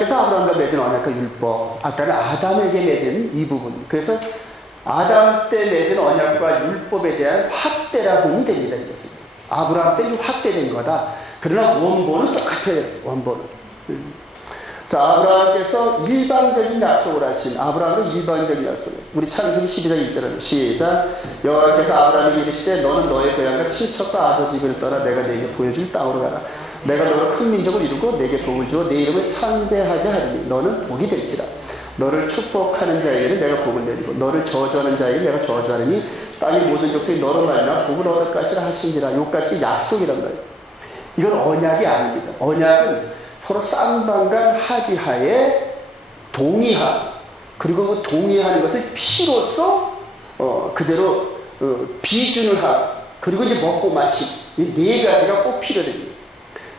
그래서 아브라함과 맺은 언약과 율법, 아까는 아담에게 맺은 이 부분. 그래서 아담 때 맺은 언약과 율법에 대한 확대라고 보면 됩니다. 이것은 아브라함 때 확대된 거다. 그러나 원본은 똑같아요. 원본은. 자, 아브라함께서 일방적인 약속을 하신 아브라함의 일방적인 약속. 우리 창세기 12장 1절은 시작. 여호와께서 아브라함에게 이르시되 너는 너의 고향과 친척과 아버지 집을 떠나 내가 네게 보여줄 땅으로 가라. 내가 너를 큰 민족을 이루고 내게 복을 주어 네 이름을 창대하게 하리니 너는 복이 될지라. 너를 축복하는 자에게는 내가 복을 내리고 너를 저주하는 자에게 내가 저주하리니 땅의 모든 족속이 너로 말미암아 복을 얻을 것이라 하신지라. 요까지 약속이란 말이에요. 이건 언약이 아닙니다. 언약은 서로 쌍방간 합의하에 동의함, 그리고 그 동의하는 것을 피로써 그대로 비준을 하고, 그리고 이제 먹고 마심, 이 네 가지가 꼭 필요됩니다.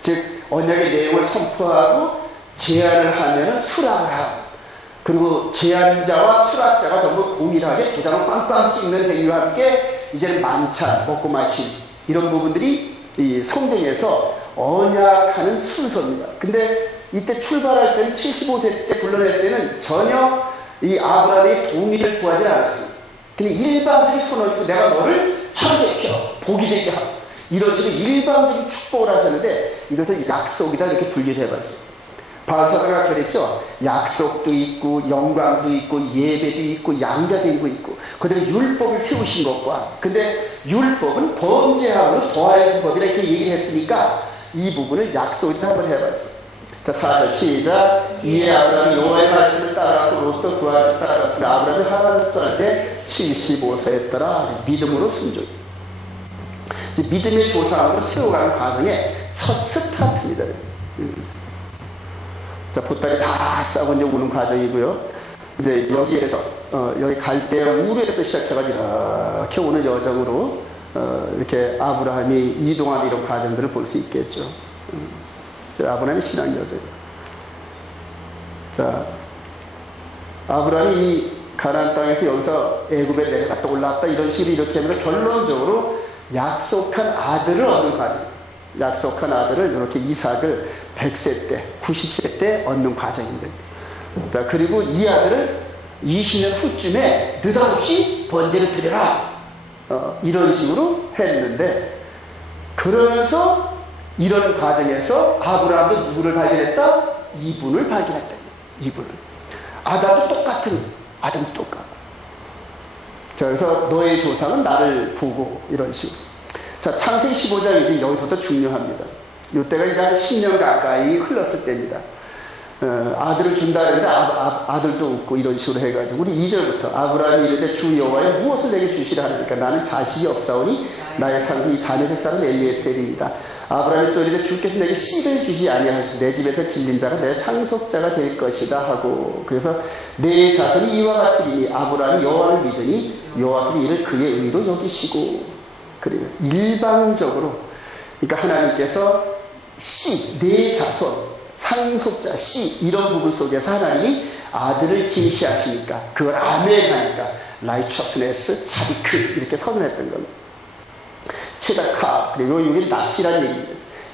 즉 언약의 내용을 선포하고 제안을 하면은 수락을 하고, 그리고 제안자와 수락자가 전부 동일하게 도장을 빵빵 찍는 행위와 함께 이제는 만찬, 먹고 마심, 이런 부분들이 이 성경에서 언약하는 순서입니다. 근데 이때 출발할 때는 75세 때 불러낼 때는 전혀 이 아브라함의 동의를 구하지 않았습니다. 근데 일방적인 선언이고 내가 너를 창대시켜 복이 되게 하고 이런 식으로 일방적인 축복을 하셨는데 이것을 약속이다 이렇게 분리를 해봤어요. 바울사도가 그랬죠. 약속도 있고 영광도 있고 예배도 있고 양자되고 있고 그다음에 율법을 세우신 것과, 근데 율법은 범죄함으로 더하여진 법이라 이렇게 얘기를 했으니까 이 부분을 약속이라 한번 해봤어요. 자, 4절 시작. 이에 아브라함이 여호와의 말씀을 따라가고 롯도 그 아들 따라갔으며 아브라함이 하란을 떠날 때 75세였더라. 믿음으로 순종. 이제 믿음의 조상으로 세워가는 과정의 첫 스타트입니다. 자, 보따리 다 싸고 이제 오는 과정이고요. 이제 여기에서 여기 갈대아 우르에서 시작해가지고 이렇게 오는 여정으로 이렇게 아브라함이 이동하는 이런 과정들을 볼 수 있겠죠. 아브라함의 신앙 여정. 자, 아브라함이 이 가나안 땅에서 여기서 애굽에 내려갔다 올라왔다 이런 식으로 이렇게 하면 결론적으로 약속한 아들을 얻는 과정. 약속한 아들을 이렇게 이삭을 100세 때, 90세 때 얻는 과정인데. 자, 그리고 이 아들을 20년 후쯤에 느닷없이 번제를 드려라. 이런 식으로 했는데, 그러면서 이런 과정에서 아브라함도 누구를 발견했다? 이분을 발견했다. 이분을. 아담도 똑같은, 아담도 똑같고. 자, 그래서 너의 조상은 나를 보고, 이런 식으로. 자, 창세기 15장 이제 여기서부터 중요합니다. 이때가 이제 한 10년 가까이 흘렀을 때입니다. 아들을 준다 했는데 아들도 없고 이런 식으로 해가지고 우리 2절부터 아브라함이 이르되 주 여호와여 무엇을 내게 주시라 하니까 나는 자식이 없사오니 나의 상속이 다메섹 사람 엘리에셀입니다. 아브라함이 또 이르되 주께서 내게 씨를 주지 아니하시고 내 집에서 길린 자가 내 상속자가 될 것이다 하고, 그래서 내 자손이 이와 같으니 아브라함이 여호와를 믿으니 여호와께서 이를 그의 의로 여기시고. 그래요. 일방적으로, 그러니까 하나님께서 씨, 내 자손, 상속자, 씨, 이런 부분 속에서 하나님이 아들을 제시하시니까 그걸 아멘하니까 라이처스네스, 차비크 이렇게 선언했던 겁니다. 체다카, 그리고 이게 납시란 얘기입니다.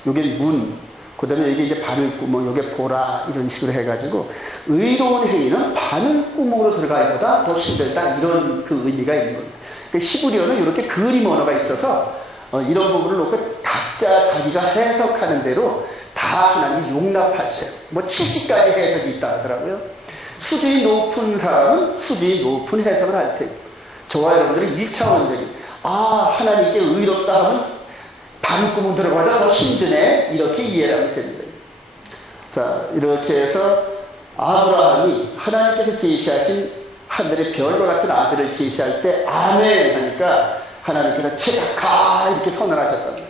이게 문, 그 다음에 여기 이제 바늘구멍, 여기 보라 이런 식으로 해가지고 의로운 행위는 바늘구멍으로 들어가기보다 더 힘들다 이런 그 의미가 있는 겁니다. 그 히브리어는 이렇게 그림 언어가 있어서 이런 부분을 놓고 각자 자기가 해석하는 대로 다 하나님이 용납하셔요. 뭐 70가지 해석이 있다 하더라고요. 수준이 높은 사람은 수준이 높은 해석을 할 테고, 저와 여러분들은 1차원적인 하나님께 의롭다 하면 반구멍 들어가다 더 힘드네 이렇게 이해를 하면 됩니다. 자, 이렇게 해서 아브라함이 하나님께서 제시하신 하늘의 별과 같은 아들을 제시할 때 아멘 하니까 하나님께서 체다카 이렇게 선언하셨단 말이에요.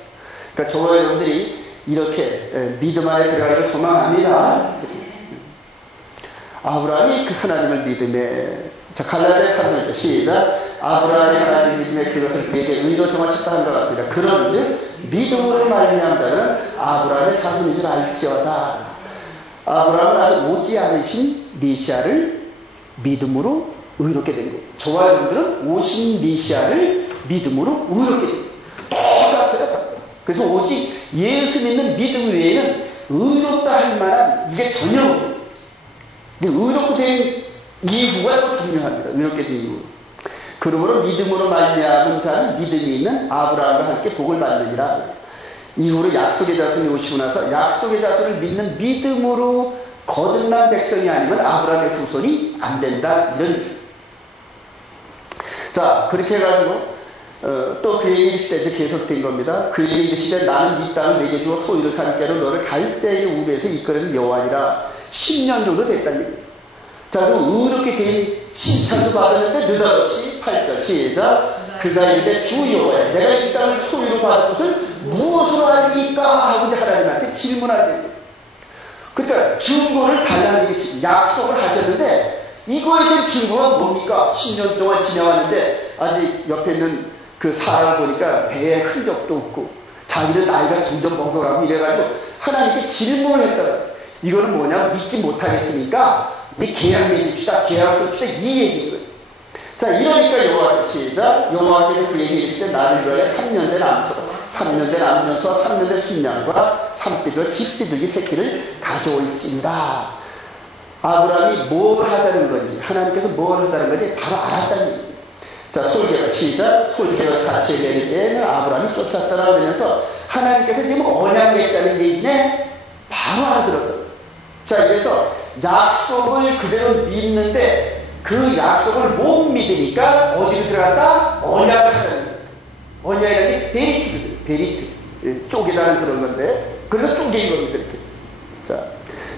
그러니까 저와 여러분들이 이렇게 믿음 안에 들어가기를 소망합니다. 아브라함이 그 하나님을 믿음에, 자, 갈라디아 3절 시작. 아브라함이 하나님을 믿음에 그것을 그에게 의로 정하셨다 한것 같으니라. 그런즉 믿음으로 말미암은 자는 아브라함의 자손인 줄 알지어다. 아브라함은 아직 오지 않으신 메시아를 믿음으로 의롭게 된 거예요. 저와 여러분들은 오신 메시아를 믿음으로 의롭게 된 거예요. 똑같아요. 그래서 오직 예수 믿는 믿음 외에는 의롭다 할 만한 이게 전혀 의롭게 된 이후가 또 중요합니다. 의롭게 된 이후. 그러므로 믿음으로 말미암은 자는 믿음이 있는 아브라함과 함께 복을 받느니라. 이후로 약속의 자손이 오시고 나서 약속의 자손을 믿는 믿음으로 거듭난 백성이 아니면 아브라함의 후손이 안 된다. 이런. 자, 그렇게 해가지고 또 그에게 이르시되 계속된 겁니다. 그에게 이르시되 나는 네 땅을 내게 주어 소유를 삼게로 너를 갈대의 우르에서 이끌어낸 여호와니라. 10년 정도 됐다는 얘기입니다. 자, 그럼 의롭게 된 칭찬도 받았는데 느닷없이 8절 시작. 그가 이르되 주 여호와여 내가 이 땅을 소유로 받은 것을 무엇으로 알리까 하고 이제 하나님한테 질문하게. 그러니까 증거를 달라는 게 약속을 하셨는데 이거에 대한 증거가 뭡니까? 10년 동안 지나왔는데 아직 옆에 있는 그 사람을 보니까 배에 흔적도 없고 자기는 나이가 점점 먹어가고 이래가지고 하나님께 질문을 했다. 이거는 뭐냐? 믿지 못하겠으니까 우리 계약 맺읍시다. 계약 씁시다. 이 얘기거든요. 자, 이러니까 여호와께서 시작. 여호와께서 그에게 이르시되 나를 위하여 3년 된 암소 3년 된 암년수와 3년 된 순양과 산비둘 집비둘기 새끼를 가져올지니라. 아브라함이 뭘 하자는 건지 하나님께서 뭘 하자는 건지 바로 알았다는 얘기입니다. 자, 솔개가 시작. 솔개가 사치에 내릴 때는 아브라함이 쫓았다라 그러면서 하나님께서 지금 언약 맺자는 얘기네 바로 알아들었어요. 자, 그래서 약속을 그대로 믿는데 그 약속을 못 믿으니까 어디로 들어갔다? 언약을 하자는 거예요. 언약이라는 게 베리트거든요. 베리트. 쪼개자는 그런 건데 그래서 쪼개인 겁니다. 이렇게. 자,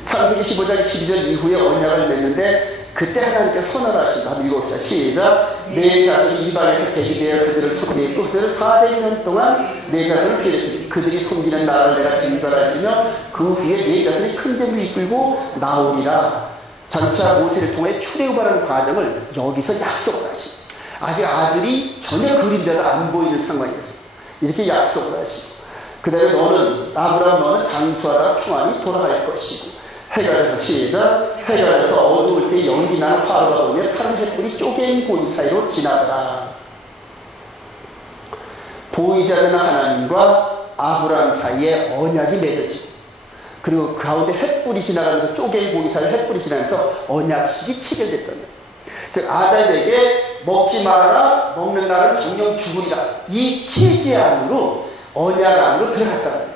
창세기 15장 12절 이후에 언약을 맺는데 그때 하나님께서 선언하신다. 한번 읽어봅시다. 시작. 내 자손이 이방에서 백이 되어 그들을 섬기고 그들을 400년 동안 내 자손을 피했고 그들이 섬기는 나라를 내가 징벌할지며 그 후에 내 자손이 큰 재물을 이끌고 나오리라. 장차 모세를 통해 출애굽하는 과정을 여기서 약속을 하시고 아직 아들이 전혀 그림자가 안 보이는 상황이었어요. 이렇게 약속을 하시고 그 다음에 너는 아브라함 너는 장수하다가 평안히 돌아갈 것이고 해가 져서 시작. 해가 져서 어두울 때 연기 나는 화로가 오며 타는 횃불이 쪼갠 고리 사이로 지나더라. 보이지 않는 하나님과 아브라함 사이에 언약이 맺어지고 그리고 그 가운데 횃불이 지나가면서 쪼갠 고리 사이로 횃불이 지나면서 언약식이 체결됐던 거예요. 즉 아담에게 먹지 말아라 먹는 날은 정령 죽으리라. 이 체제 안으로 언약 안으로 들어갔다는 거예요.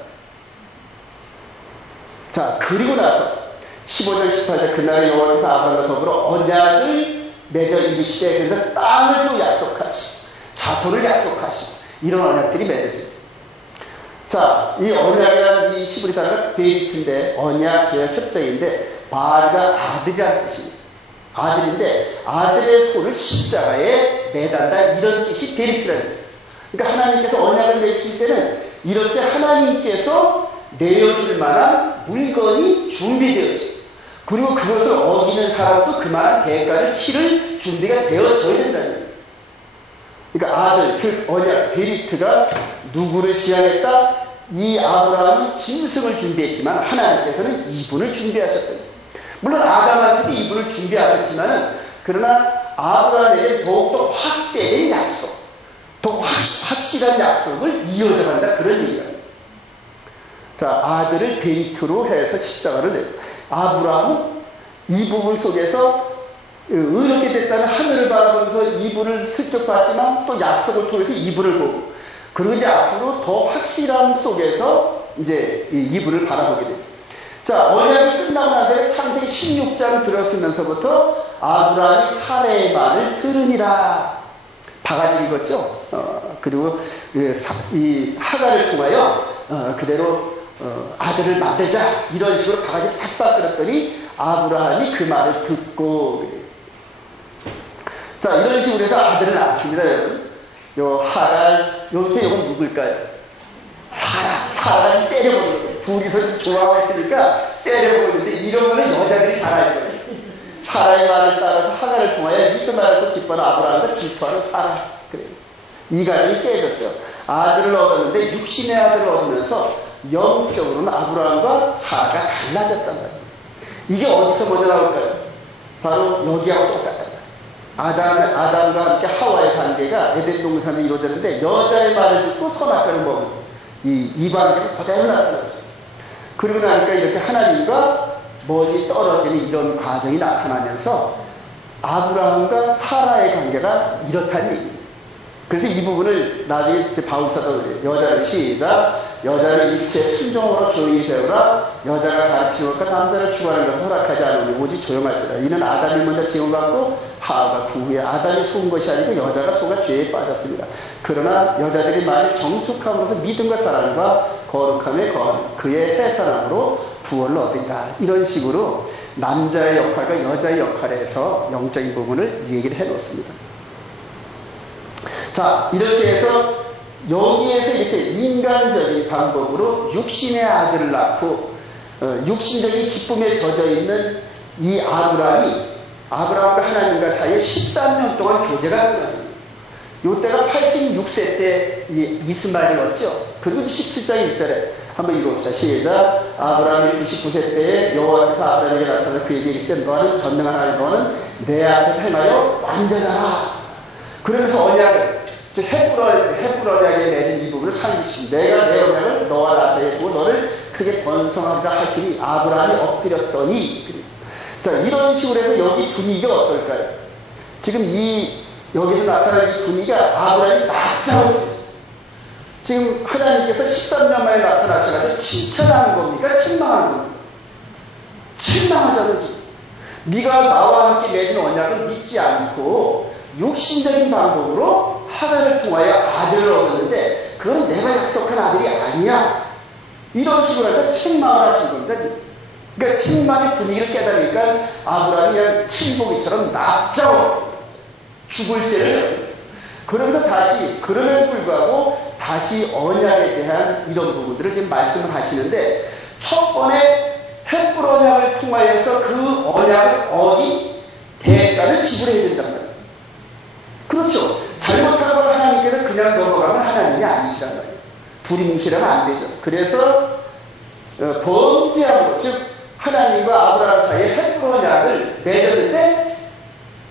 자, 그리고 나서 15절 18절 그날의 여호와께서 아브라함과 더불어 언약을 맺어 이르시되 그래서 땅을 또 약속하시고 자손을 약속하시고 이런 언약들이 맺어집니다. 자, 이 언약이라는 이 히브리 단어가 베리트인데 언약, 계약, 협정인데 바알가 아들이라는 뜻입니다. 아들인데 아들의 손을 십자가에 매단다 이런 뜻이 베리트라는 거예요. 그러니까 하나님께서 언약을 맺으실 때는 이럴 때 하나님께서 내어줄 만한 물건이 준비되어 있어요. 그리고 그것을 어기는 사람도 그만한 대가를 치를 준비가 되어져야 된다는 거예요. 그러니까 아들, 즉 언약, 베리트가 누구를 지향했다? 이 아브라함은 짐승을 준비했지만 하나님께서는 이분을 준비하셨다. 물론 아담한테도 이분을 준비하셨지만 그러나 아브라함에게 더욱더 확대된 약속, 더 확실한 약속을 이어져간다 그런 얘기입니다. 자, 아들을 베리트로 해서 십자가를 내요. 아브라함은 이 부분 속에서 의롭게 됐다는 하늘을 바라보면서 이분을 슬쩍 봤지만 또 약속을 통해서 이분을 보고 그리고 이제 앞으로 더 확실함 속에서 이제 이분을 바라보게 됩니다. 자, 언약이 끝나고 난 뒤에 창세기 16장 들었으면서부터 아브라함이 사레의 말을 들으니라. 바가지 읽었죠? 그리고 이 하갈을 통하여 그대로 아들을 만들자 이런 식으로 바가지 팍팍 끌었더니 아브라함이 그 말을 듣고 자 이런 식으로 해서 아들을 낳았습니다. 여러분 요 하갈 요 밑에 요건 누굴까요? 사라를 째려보는 거예요. 둘이서 좋아하고 있으니까 째려보는데 이런 거는 여자들이 잘 알거든요. 사라의 말을 따라서 하갈을 통하여 미스마 앓고 기뻐하는 아브라함과 질투하는 사라. 그래요. 이 가정이 깨졌죠. 아들을 얻었는데 육신의 아들을 얻으면서 영적으로는 아브라함과 사라가 달라졌단 말이에요. 이게 어디서 먼저 나올까요? 바로 여기하고 똑같다. 아담과 함께 하와의 관계가 에덴 동산에 이루어졌는데 여자의 말을 듣고 선악과를 먹은 이 이방인이 그대로 나타나죠. 그러고 나니까 이렇게 하나님과 멀리 떨어지는 이런 과정이 나타나면서 아브라함과 사라의 관계가 이렇다는 얘기입니다. 그래서 이 부분을 나중에 이제 바울사도 여자를 시작, 여자를 일체 순종으로 조용히 배우라, 여자가 가르치는 것과 남자를 추구하는 것을 허락하지 않으니 오직 조용할지라. 이는 아담이 먼저 지음받고 하와가 그 후에 아담이 속은 것이 아니고 여자가 속아 죄에 빠졌습니다. 그러나 여자들이 만일 정숙함으로써 믿음과 사랑과 거룩함에 거하는 그의 해산함으로 구원을 얻으리라. 이런 식으로 남자의 역할과 여자의 역할에서 영적인 부분을 얘기를 해놓습니다. 자, 이렇게 해서 여기에서 이렇게 인간적인 방법으로 육신의 아들을 낳고 육신적인 기쁨에 젖어 있는 이 아브라함과 하나님과 사이에 13년 동안 교제가 끊어집니다. 이때가 86세 때 이스마엘을 얻죠. 그리고 17장 1절에 한번 읽어봅시다. 시작. 아브라함이 99세 때에 여호와께서 아브라함에게 나타나 그에게 이르시되 너는 전능한 하나님 너는 내 앞에서 행하여 완전하라. 그러면서 언약을 헷불 언약에 맺은 이 부분을 상기시킵니다. 내가 내 언약을 너와 나 사이에 두고 너를 크게 번성하리라 하시니 아브라함이 엎드렸더니. 자, 이런 식으로 해서 여기 분위기가 어떨까요? 지금 여기서 나타나는 이 분위기가 아브라함이 낙장을 지금 하나님께서 13년 만에 나타나셔가지고 칭찬하는 겁니까? 책망하는 겁니까? 책망하잖아요. 네가 나와 함께 맺은 언약을 믿지 않고 육신적인 방법으로 하나를 통하여 아들을 얻었는데 그건 내가 약속한 아들이 아니야. 이런 식으로 해서 책망을 하신 겁니다. 그러니까 책망의 분위기를 깨달으니까 아브라함이 그냥 칠보기처럼 납작 죽을 죄를 졌습니다. 그러면서 그럼에도 불구하고 다시 언약에 대한 이런 부분들을 지금 말씀을 하시는데 첫 번에 헷불 언약을 통하여서 그 언약을 어긴 대가를 지불해야 된단 말이에요. 그렇죠. 잘못한 걸 하나님께서 그냥 넘어가면 하나님이 아니시란 말이에요. 두리뭉실하면 안 되죠. 그래서 범죄함으로 즉 하나님과 아브라함 사이에 헷불 언약을 맺었는데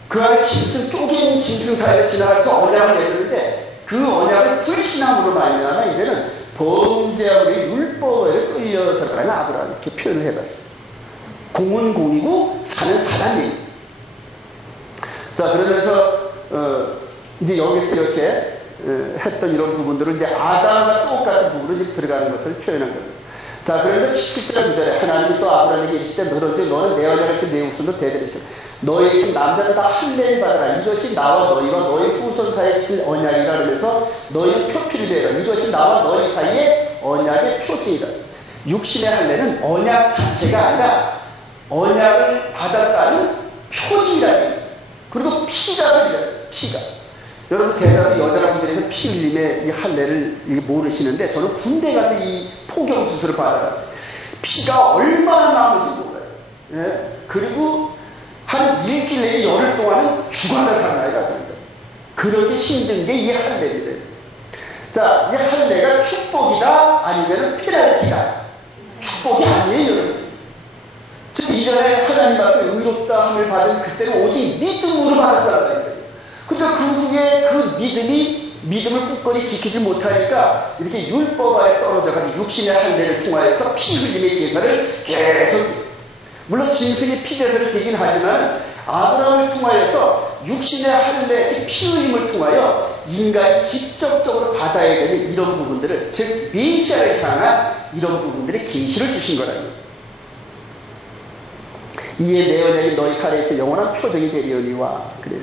그 안에 쪼개진 짐승 사이를 지나가서 언약을 맺었는데 그 언약을 불신함으로 말미암아 이제는 범죄함으로 율법에 끌려 들어가는 아브라함 이렇게 표현을 해봤어요. 공은 공이고 사는 사람이. 자, 그러면서 이제 여기서 이렇게 했던 이런 부분들은 이제 아담과 똑같은 부분으로 이제 들어가는 것을 표현한 겁니다. 자, 그러면서 17절 9절에 하나님이 또 아브라함에게 이르시되 너는 내 언약을 내 후손도 대대리시오. 너희 중 남자는 다 할례를 받아라. 이것이 나와 너희와 너희 후손 사이에 칠 언약이라. 그러면서 너희는 표피를 되라. 이것이 나와 너희 사이에 언약의 표징이다. 육신의 할례는 언약 자체가 아니라 언약을 받았다는 표징이라는. 그리고 피가 들려요. 피가. 여러분 대다수 여자분들에서 피 흘림의 이 할례를 모르시는데 저는 군대 가서 이 포경 수술을 받아봤어요. 피가 얼마나 나오는지 몰라요. 예? 그리고 한 일주일 내지 열흘 동안은 죽어서 살아야 됩니다. 그렇게 힘든 게 이 할례입니다. 자, 이 할례가 축복이다 아니면 피랄지다. 축복이 아니에요. 즉 이전에 하나님 앞에 의롭다함을 받은 그때는 오직 믿음으로 받았다는 거예요. 근데 그 후에 그 믿음을 굳건히 지키지 못하니까 이렇게 율법 아래 떨어져가지고 육신의 할례를 통하여서 피 흘림의 제사를 계속, 물론 짐승의 피 제사를 드리긴 하지만 아브라함을 통하여서 육신의 할례, 즉 피 흘림을 통하여 인간이 직접적으로 받아야 되는 이런 부분들을, 즉 메시아를 향한 이런 부분들의 계시를 주신 거라는. 이에 내 언약이 너희 사례에서 영원한 표적이 되리오니와. 그래요.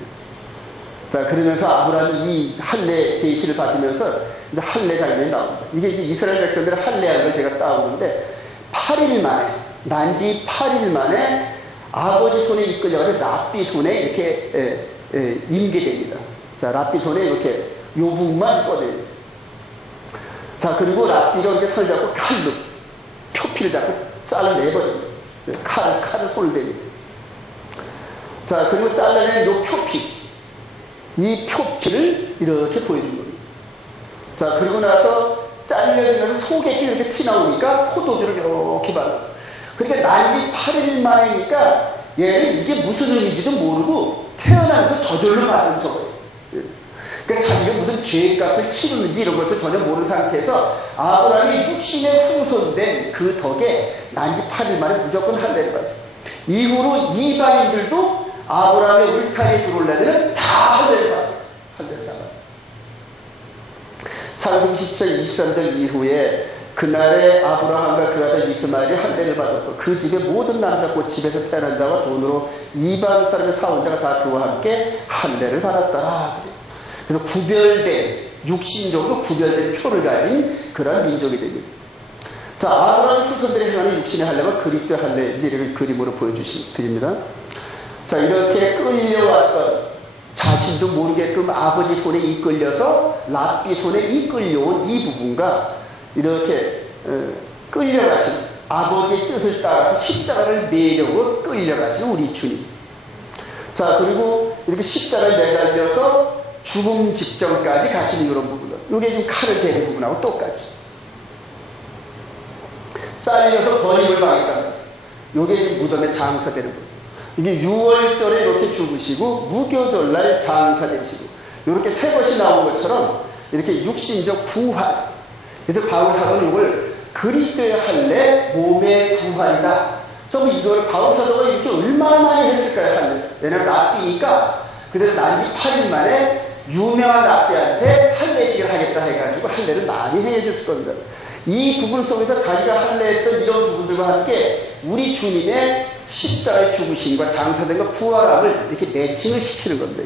자, 그러면서 아브라함이 이 할례 계시를 받으면서 이제 할례 장면이 나옵니다. 이게 이제 이스라엘 백성들의 할례하는 걸 제가 따오는데 8일 만에, 난지 8일 만에 아버지 손에 이끌려가지고 랍비 손에 이렇게 임게 됩니다. 자, 랍비 손에 이렇게 요 부분만 꺼내요. 자, 그리고 랍비가 이렇게 손을 잡고 칼로 표피를 잡고 잘라내버립니다. 칼을 손을 대니다. 자, 그리고 잘라낸 요 표피, 이 표피를 이렇게 보여준 겁니다. 자, 그리고 나서 잘려지면서 속에 이렇게 티 나오니까 포도주를 이렇게 발라. 그러니까 난지 8일 만이니까 얘는 이게 무슨 의미인지도 모르고 태어나면서 저절로 받은 거예요. 그러니까 자기가 무슨 죄값을 치르는지 이런 것도 전혀 모르는 상태에서 아브라함이 육신의 후손된 그 덕에 난지 8일 만에 무조건 할례를 받았어요. 이후로 이방인들도 아브라함의 울타리에 들어오려면 다 할례를 받아요. 할례를 받아요. 창세기 17장 23절 이후에 그날에 아브라함과 그 아들 이스마엘이 할례를 받았고 그 집의 모든 남자고 집에서 태어난 자와 돈으로 이방 사람의 사온 자가 다 그와 함께 할례를 받았더라. 그래서 구별된 육신적으로 구별된 표를 가진 그런 민족이 됩니다. 자, 아브라함 후손들이 행하는 육신의 할례와 그리스도의 할례 이제 이렇게 그림으로 보여주십니다. 자, 이렇게 끌려왔던 자신도 모르게끔 아버지 손에 이끌려서 랍비 손에 이끌려온 이 부분과 이렇게 끌려가신 아버지의 뜻을 따라서 십자가를 매려고 끌려가시는 우리 주님. 자, 그리고 이렇게 십자가를 매달려서 죽음 직전까지 가시는 이런 부분들. 이게 지금 칼을 대는 부분하고 똑같죠. 잘려서 번임을 당했다. 이게 지금 무덤에 장사되는 거예요. 이게 6월절에 이렇게 죽으시고 무교절날 장사되시고 이렇게 세 것이 나온 것처럼 이렇게 육신적 부활. 그래서 바울사도는 이걸 그리스도의 할례 몸의 부활이다. 좀 이걸 바울사도가 이렇게 얼마나 많이 했을까요? 할례. 왜냐면 랍비니까 그대로 난지 8일 만에 유명한 랍비한테 할례식을 하겠다 해가지고 할례를 많이 해줬을 겁니다. 이 부분 속에서 자기가 할례했던 이런 부분들과 함께 우리 주님의 십자가의 죽으심과 장사된과 부활함을 이렇게 매칭을 시키는 겁니다.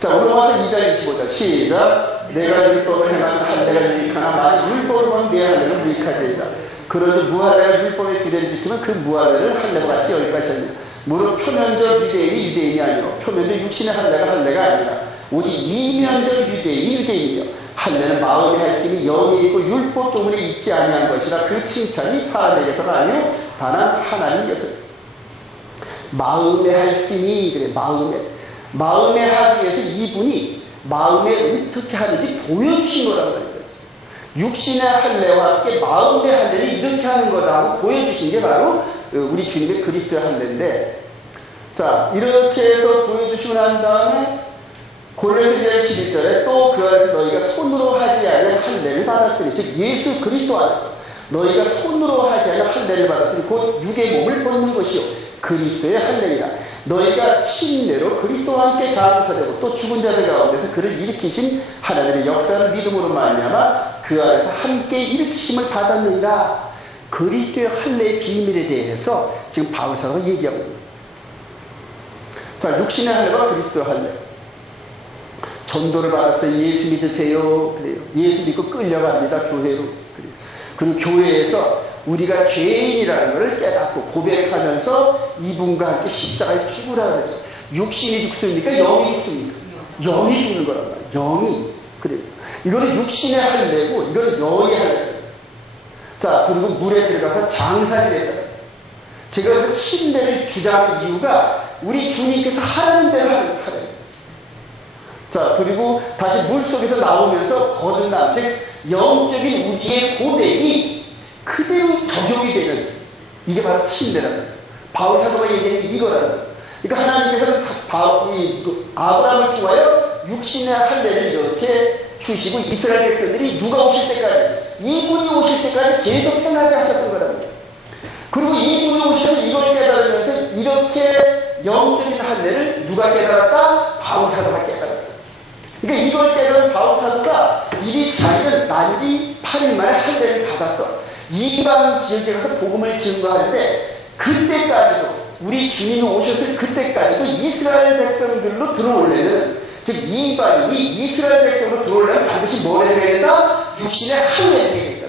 자, 로마서 2장 25절 시작. 내가 율법을 행하는 할례가 유익하나 만약 율법을 보면 내 할례는 무익하리라. 그러므로 무할례가 율법의 규례를 지키면 그 무할례를 할례와 같이 여길 것이니라. 무릇 표면적 유대인이 유대인이 아니요 표면적 육신의 할례가 할례가 아니라 오직 이면적 유대인이 유대인이며 할례는 마음의 할증이 영에 있고 율법 조문에 있지 아니한 것이라 그 칭찬이 사람에게서가 아니요 다만 하나님께서. 마음의 할증이 그래. 마음에 하기 위해서 이분이 마음에 어떻게 하는지 보여주신 거라고 하는 거죠. 육신의 할례와 함께 마음의 할례를 이렇게 하는 거다 하고 보여주신 게 바로 우리 주님의 그리스도의 할례인데, 자, 이렇게 해서 보여주시고 난 다음에 골로새서 11절에 또 그 안에서 너희가 손으로 하지 않은 할례를 받았으니, 즉 예수 그리스도 안에서 너희가 손으로 하지 않은 할례를 받았으니 곧 육의 몸을 벗는 것이요 그리스도의 할례이라. 너희가 침례로 그리스도와 함께 장사되고 또 죽은 자들 가운데서 그를 일으키신 하나님의 역사를 믿음으로 말미암아 그 안에서 함께 일으키심을 받았느니라. 그리스도의 할례의 비밀에 대해서 지금 바울사도가 얘기하고 있습니다. 자, 육신의 할례와 그리스도의 할례. 전도를 받았어요. 예수 믿으세요. 그래요. 예수 믿고 끌려갑니다. 교회로. 그래요. 그리고 교회에서 우리가 죄인이라는 것을 깨닫고 고백하면서 이분과 함께 십자가에 죽으라 그러죠. 육신이 죽습니까? 영이 죽습니까? 영이 죽는 거란 말이에요. 영이. 그래요. 이거는 육신의 할례고 이거는 영의 할례. 자, 그리고 물에 들어가서 장사지냈다. 제가 그 침례를 주장한 이유가 우리 주님께서 하라는 대로 하는 거예요. 자, 그리고 다시 물 속에서 나오면서 거듭남, 즉 영적인 우리의 고백이 그대로 적용이 되는, 이게 바로 침례라는 거예요. 바울 사도가 얘기한 게 이거라는 거예요. 그러니까 하나님께서는 아브라함을 통하여 육신의 할례를 이렇게 주시고 이스라엘 백성들이 누가 오실 때까지, 이분이 오실 때까지 계속 행하게 하셨던 거라는 거예요. 그리고 이분이 오셔서 이걸 깨달으면서 이렇게 영적인 할례를 누가 깨달았다? 바울 사도가 깨달았다. 그러니까 이걸 깨달은 바울 사도가 이리 자기는 난지 8일 만에 할례를 받았어. 이방 지역에 가서 복음을 증거하는데 그때까지도 우리 주님이 오셨을 그때까지도 이스라엘 백성들로 들어오려면, 즉 이방인이 이스라엘 백성으로 들어오려면 반드시 뭘 해야 된다? 육신의 할례를 해야 된다.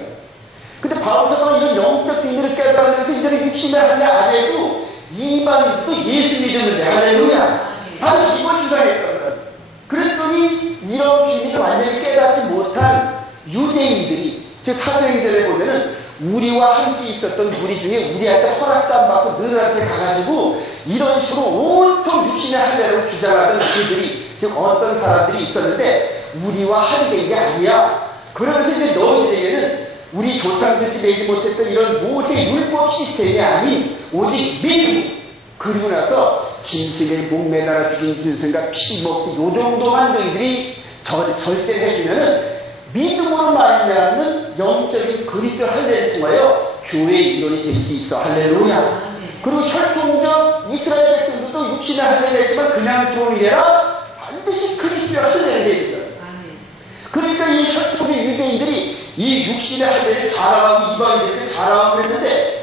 근데 바울 사도가 이런 영적 비밀을 깨달으면서 이제는 육신의 할례 안 해도 이방인도 예수 믿었는데 할렐루야. 바로 이걸 주장했던 거야. 그랬더니 이런 비밀을 완전히 깨닫지 못한 유대인들이, 즉 사도행전에 보면은 우리와 함께 있었던 무리 중에 우리한테 허락도 안 받고 너희한테 가가지고 이런 식으로 온통 육신의 할례를 주장하던 그들이, 즉 어떤 사람들이 있었는데 우리와 하게 게 아니야. 그러면서 이제 너희들에게는 우리 조상들이 매지 못했던 이런 모세 율법 시스템이 아닌 오직 믿음, 그리고 나서 짐승의 목 매달아 죽인 짐승과 피 먹기 요 정도만 너희들이 절제해주면은 믿음으로 말미암는 영적인 그리스도 할례를 통하여 교회의 일원이 될 수 있어. 할렐루야. 그리고 혈통적 이스라엘 백성들도 육신의 할례를 했지만 그냥 들어오는 게 아니라 반드시 그리스도의 할례를 해야 된다. 그러니까 이 혈통의 유대인들이 이 육신의 할례를 자랑하고 이방인들을 자랑하고 그랬는데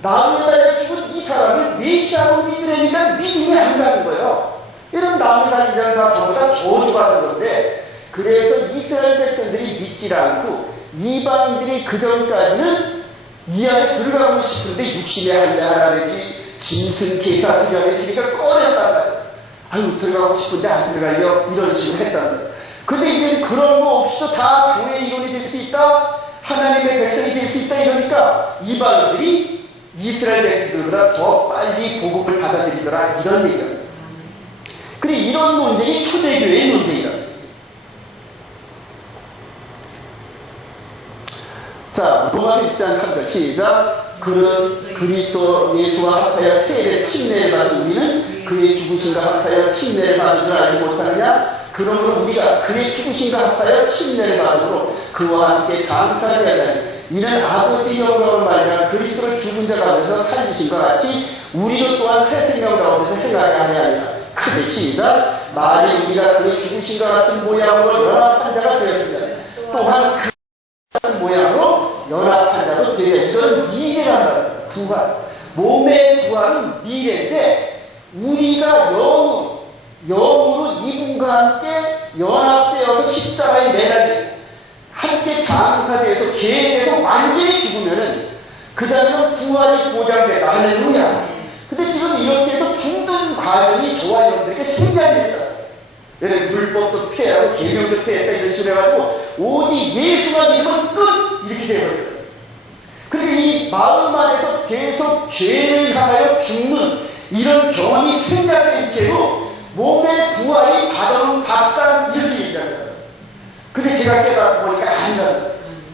나무에 달려 죽은 이 사람을 메시아로 믿으려니까 믿음이 안 가는 거예요. 이런 나무에 달린 자는 다 전부 다 저주받은 건데, 그래서 이스라엘 백성들이 믿지 않고 이방인들이 그 전까지는 이 안에 들어가고 싶은데 육신의 할례 하나는지 짐승 제사 드려야지니까 꺼냈단 말이에요. 아유 들어가고 싶은데 안 들어가려 이런 식으로 했단 말이에요. 근데 이제 그런 거 없이도 다 교회의 일원이 될 수 있다, 하나님의 백성이 될 수 있다 이러니까 이방인들이 이스라엘 백성들보다 더 빨리 복음을 받아들이더라 이런 얘기입니다. 그리고 이런 논쟁이 초대교회의 논쟁이다. 자, 로마서 1장 3절 시작. 그는 그리스도 예수와 합하여 세례 침례를 받은 우리는 그의 죽으심과 합하여 침례를 받은 줄 알지 못하느냐? 그러므로 우리가 그의 죽으심과 합하여 침례를 받음으로 그와 함께 장사되었나니 이는 아버지 영광으로 말미암아 그리스도를 죽은 자 가운데서 살리심과 같이 우리도 또한 새 생명 가운데서 행하게 하려 하니라. 크게 시작. 만일 우리가 그의 죽으심과 같은 모양으로 연합한 자가 되었으면 또한 그 같은 모양으로 연합한 자도 되려. 이건 미래란 부활. 몸의 부활은 미래인데 우리가 영으로 이분과 함께 연합되어서 십자가에 매달려 함께 장사돼서 죄에 대해서 완전히 죽으면은 그 다음에는 부활이 보장되다. 할렐루야. 근데 지금 이렇게 해서 죽는 과정이 저와 여러분들에게 생략된다. 예를 들어 율법도 피해하고 계명도 피했다 이런 식으로 해가지고 오직 예수만 믿으면 끝 이렇게 되어버려요. 그리고 이 마음 안에서 계속 죄를 향하여 죽는 이런 경험이 생략된 채로 몸의 부활이 받아온 박산 이렇게 얘기합니다. 근데 제가 깨닫고 보니까 아니다.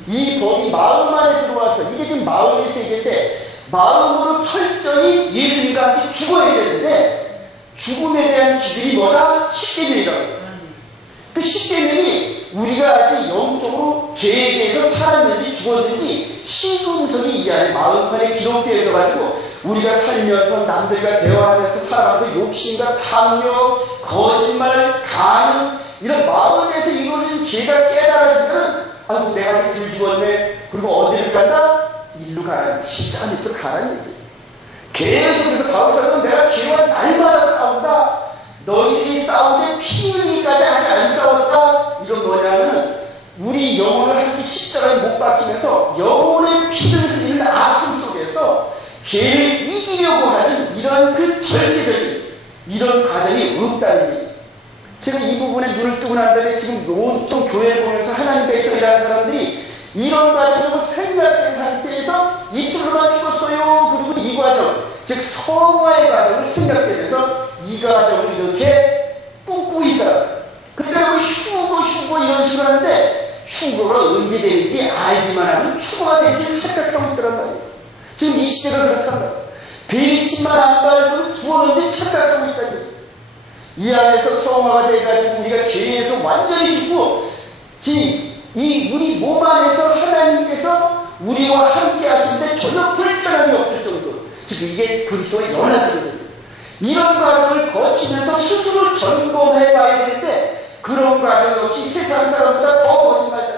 이 법이 마음 안에 들어와서 이게 지금 마음의 세계인데 마음으로 철저히 예수님과 함께 죽어야 되는데 죽음에 대한 기준이 뭐다? 십계명이라고. 그 십계명이 우리가 아직 영적으로 죄에 대해서 살았는지 죽었는지 시금석이 이 안에 마음판에 기록되어 있어가지고 우리가 살면서 남들과 대화하면서 살아가면서 욕심과 탐욕, 거짓말, 간음 이런 마음에서 이루어진 죄가 깨달아지면 아이고 내가 아직 덜 죽었네. 그리고 어디를 간다? 일로 가라. 진짜 밑으로 가라는 얘기예요. 계속 그래서 바울사는 내가 죄와 날마다 싸운다. 너희들이 싸우는데 피 흘리기까지 아직 안 싸웠다. 이건 뭐냐면 우리 영혼을 함께 십자가에 못 박히면서 영혼의 피를 흘리는 아픔 속에서 죄를 이기려고 하는 이런 그 절대적인 이런 과정이 없다는 얘기예요. 제가 이 부분에 눈을 뜨고 난 다음에 지금 온통 교회 보면서 하나님 백성이라는 사람들이 이런 과정을 생략된 상태에서 입술로만 죽었어요. 그리고 이 과정, 즉 성화의 과정을 생략되면서 이 과정을 이렇게 뿜고 있다. 그러니까 휴거 이런 식으로 하는데 휴거가 언제 되는지 알기만 하면 휴거가 된 줄 착각하고 있더란 말이에요. 지금 이 시대가 그렇단 말이에요. 베리침만 안 밟으면 죽었는데 착각하고 있다는 거예요. 이 안에서 성화가 돼가지고 우리가 죄에서 완전히 죽고 이 우리 몸 안에서 하나님께서 우리와 함께 하시는데 전혀 불편함이 없을 정도. 즉 이게 그리스도의 연합이거든요. 이런 과정을 거치면서 스스로 점검해 봐야 되는데 그런 과정 없이 세상 사람보다 더 거짓말자,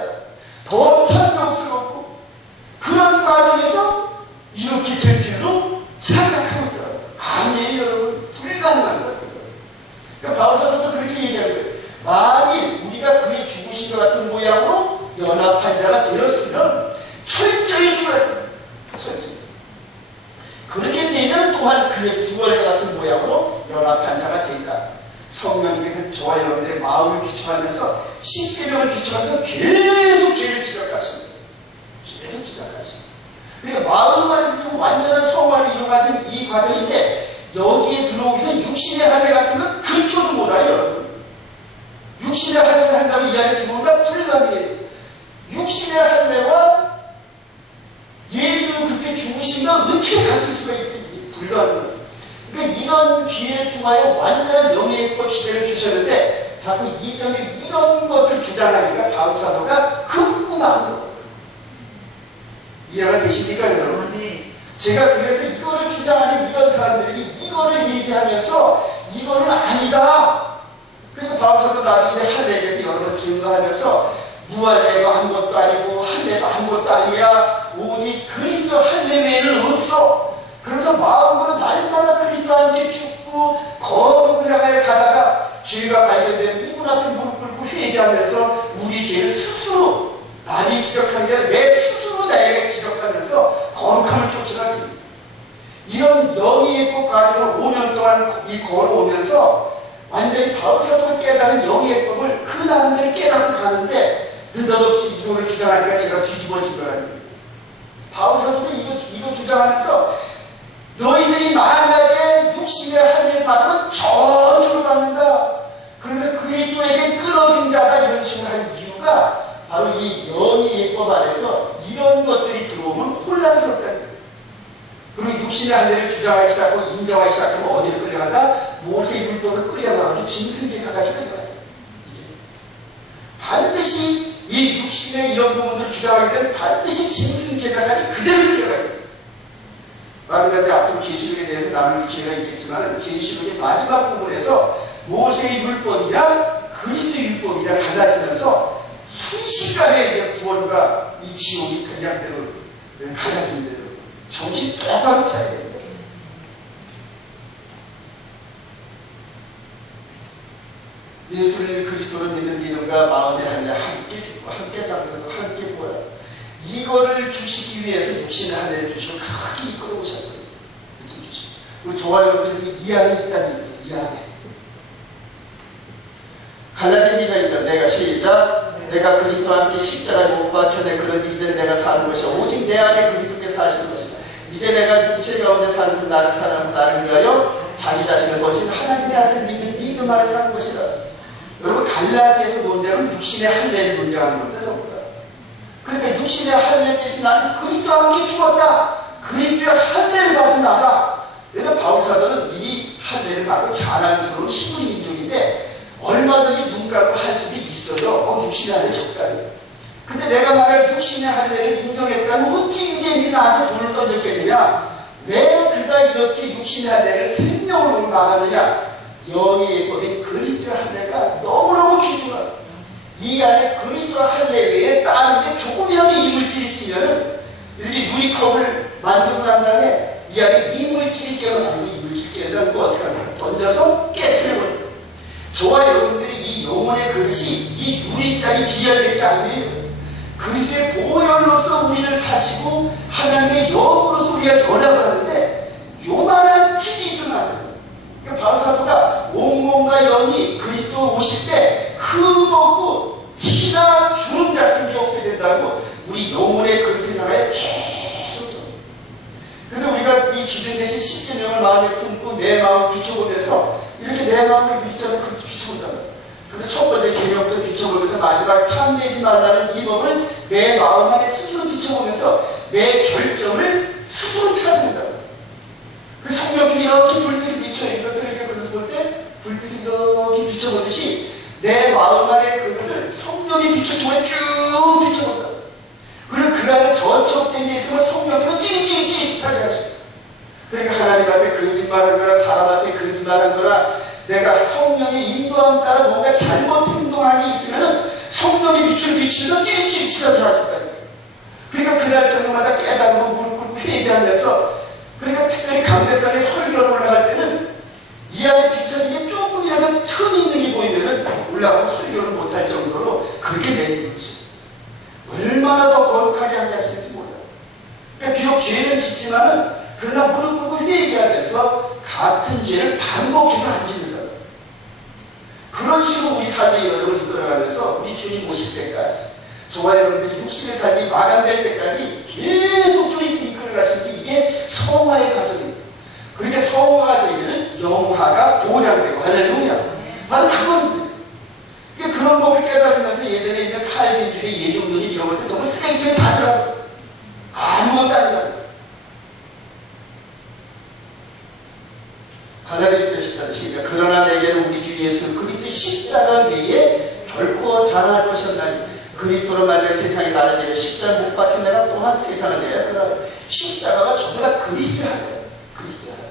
더 탐욕스럽고 그런 과정에서 이렇게 될 줄도 생각하고 있더라고요. 아니에요 여러분. 불가능한 거예요. 그러니까 바울사도도 그렇게 얘기하는 거예요. 만일 우리가 그의 죽으신 것 같은 모양으로 연합한 자가 되었으면 철저히 죽어야 돼요. 철저히. 그렇게 되면 또한 그의 부활과 같은 모양으로 연합한 자가 된다. 성령님께서는 저와 여러분들의 마음을 비추하면서 십계명을 비추하면서 계속 죄를 지적하십니다. 계속 지적하십니다. 그러니까 마음 안에서 완전한 성화를 이루어가지고 이 과정인데 여기에 들어오기 전 육신의 할례 같은 건 근처도 못와요, 여러분. 육신의 할례를 한다고 이 안에 들어온다? 불가능해요. 육신의 할례와 예수는 그렇게 죽으신다? 어떻게 같을 수가 있어요? 불가능해요. 그러니까 이 이런 기회를 통하여 완전한 영예법 시대를 주셨는데 자꾸 이전에 이런 것을 주장하니까 바울 사도가 극구망한 거예요. 이해가 되십니까 여러분? 제가 그래서 이거를 주장하는 이런 사람들이 이거를 얘기하면서 이거는 아니다. 그러니까 바울 사도 나중에 할례에 대해서 여러 번 증거하면서 무할례가 한 것도 아니고 할례도 한 것도 아니야. 오직 그리스도 할례 외에는 없어. 그래서 마음으로 날마다 그리스도와 함께 죽고 거룩을 향하여 가다가 죄가 발견되면 이분 앞에 무릎 꿇고 회개하면서 우리 죄를 스스로 남이 지적한 게 아니라 내 스스로 나에게 지적하면서 거룩함을 쫓아가게 됩니다. 이런 영예법 과정을 5년 동안 걸어오면서 완전히 바울 사도가 깨달은 영예법을 그 나름대로 깨닫고 가는데 느닷없이 이거를 주장하니까 제가 뒤집어진 거라는 거예요. 바울 사도가 이거 주장하면서 너희들이 만약에 육신의 할례를 받으면 저주를 받는다. 그러면 그리스도에게 끊어진 자다 이런 식으로 한 이유가 바로 이 영예법 안에서 이런 것들이 들어오면 혼란스럽다는 거예요. 그리고 육신의 할례를 주장하기 시작하고 인정하기 시작하면 어디를 끌려간다? 모세 율법을 끌려가가지고 짐승제사까지 끌려가요. 반드시 이 육신의 이런 부분들을 주장하게 되면 반드시 짐승제사까지 그대로 끌려가야 됩니다. 마지막에 앞으로 계시록에 대해서 나눌 기회가 있겠지만 계시록의 마지막 부분에서 모세의 율법이랑 그리스도 율법이랑 갈라지면서 순식간에 구원과 이 지옥이 그냥 대로 갈라진 대로 정신 똑바로 차려야 됩니다. 예수를 그리스도를 믿는 믿음과 마음의 할례 함께 죽고 함께 잠들고 함께 부어라. 이거를 주시기 위해서 육신의 할례를 주시고 크게 이끌어 오셨거든요. 우리 저와 여러분들이 이 안에 있다는 얘기예요. 이 안에. 갈라디아 2장 내가 시작. 내가 그리스도와 함께 십자가에 못 박혔네. 그런지 이제 내가 사는 것이 오직 내 안에 그리스도께서 하시는 것이다. 이제 내가 육체 가운데 사는 그 나를 사랑하는 나를 위하여 자기 자신을 버리신 하나님의 아들 믿음 안에 사는 것이다. 여러분 갈라디아에서 논쟁은 육신의 할례를 논쟁하는 겁니다. 전부 다. 그러니까 육신의 할례 대신 나는 그리스도와 함께 죽었다. 그리스도의 할례를 받은 나다. 왜냐하면 바울 사도는 이미 할례를 받고 자랑스러운 히브리 민족인데 얼마든지 눈 감고 할 수도 있어요. 육신의 할례 적다니. 근데 내가 말해 육신의 할례를 인정했다면 어찌 유대인이 나한테 돈을 던졌겠느냐? 왜 그가 이렇게 육신의 할례를 생명으로 말하느냐? 영예법인 그리스도의 할례가 너무너무 귀중하다. 이 안에 그리스도 할례 외에 다른 게 조금이라도 이물질이 끼면 이렇게 유리컵을 만들고 난 다음에 이 안에 이물질이 끼면 아니고 이물질 끼면 뭐 어떻게 합니까? 던져서 깨트려버려요. 저와 여러분들이 이 영혼의 그릇이 이 유리장이 비어질 게 아니에요. 그리스도의 보혈로서 우리를 사시고 하나님의 영으로서 우리가 연합을 하는데 요만한 팁이 있으면 안 돼요. 그러니까 바울 사도가 온몸과 영이 그리스도 오실 때 흠없고 티나 주름 잡힌 게 없어야 된다고 우리 영혼의 그릇을 향하여 계속 줘. 그래서 우리가 이 기준 대신 십계명을 마음에 품고 내 마음을 비춰보면서 이렇게 내 마음을 비춰보면 그렇게 비춰본다. 근데 첫 번째 계명부터 비춰보면서 마지막 탐내지 말라는 이 법을 내 마음 안에 스스로 비춰보면서 내 결정을 스스로 찾는다. 그 성령이 이렇게 불빛이 비춰있는 것들에게 그릇 볼 때 불빛이 이렇게 비춰보듯이 내 마음 안에 그것을 성령이 비춰주면 쭉 비춰본다. 그리고 그 안에 전촉된 게 있으면 성령이 찌릿찌릿하게 하십니다. 그러니까 하나님 앞에 거짓말한 거나 사람한테 거짓말한 거나 내가 성령의 인도함 따라 뭔가 잘못 행동하게 있으면 성령이 비추는 찌릿찌릿하게 하신다. 그러니까 그날 저녁마다 깨달고 무릎 꿇고 회개하면서 그러니까 특별히 강대상에 설교를 올라갈 때는 이 안에 비춰진 게 조금이라도 틈이 있는 게 보이면은 올라가서 설교를 못할 정도로 그렇게 내리는 것이 얼마나 더 거룩하게 하게 하시는지 몰라요. 그러니까 비록 죄는 짓지만은 그러나 무릎 꿇고 회개하면서 같은 죄를 반복해서 안 짓는다. 그런 식으로 우리 삶의 여정을 이끌어가면서 우리 주님 오실 때까지 저와 여러분들이 육신의 삶이 마감될 때까지 계속 주님께 이끌어가시는 게 이게 성화의 과정입니다. 그러니까 성화가 되면 영화가 보장되고 할렐루야. 바로 그건 그런 법을 깨달으면서 예전에 있는 칼빈주의 예종론이 이런 것들 정말 쓰레기통에 다 들어가요. 아무것도 아니라. 갈라디아서 10장 시작. 그러나 내게는 우리 주 예수 그리스도의 십자가 외에 결코 자랑할 것이 없나니 그리스도로 말미암아 세상에 나를 위해 십자가 못 박힌 내가 또한 세상을 내야. 그러나 십자가가 전부 다 그리스도의 하나예요. 그리스도의 하나.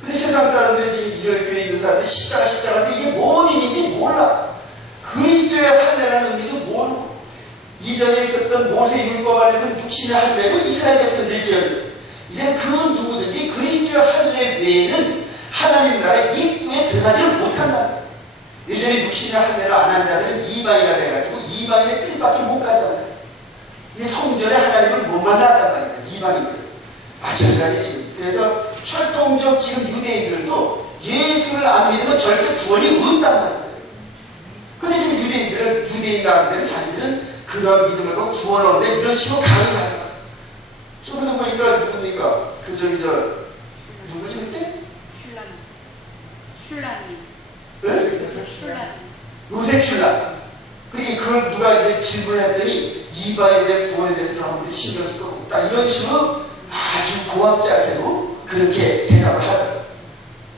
근데 세상 사람들이 지금 이런 교회에 있는 사람들이 십자가인데 이게 뭔 의미인지 몰라. 그리스도의 할례라는 의미도 모르고 이전에 있었던 모세 율법 안에서 육신의 할례도 이스라엘 백성들이 지었는데 이제 그 누구든지 그리스도의 할례 외에는 하나님 나라의 입구에 들어가지를 못한다. 예전에 육신의 할례를 안 한 자들은 이방이라 해가지고 이방인의 뜻밖에 못 가잖아요. 이 성전에 하나님을 못 만났단 말이야. 이방인들. 마찬가지지. 그래서 혈통적 지금 유대인들도 예수를 안 믿으면 절대 구원이 없단 말이에요. 근데 지금 유대인들은 유대인 나름대로 자기들은 그런 믿음을 갖고 구원을 얻는데 이런 식으로 강요하는 거야. 저번에 보니까 누구니까 그 저기 누구지 그때? 슐라님. 네? 슐라님. 요셉 슐라. 그러니까 그걸 누가 이제 질문을 했더니 이방에 대한 구원에 대해서 여러분들이 신경 쓸 거고 딱 이런 식으로 아주 고압 자세로 그렇게 대답을 하더라고요.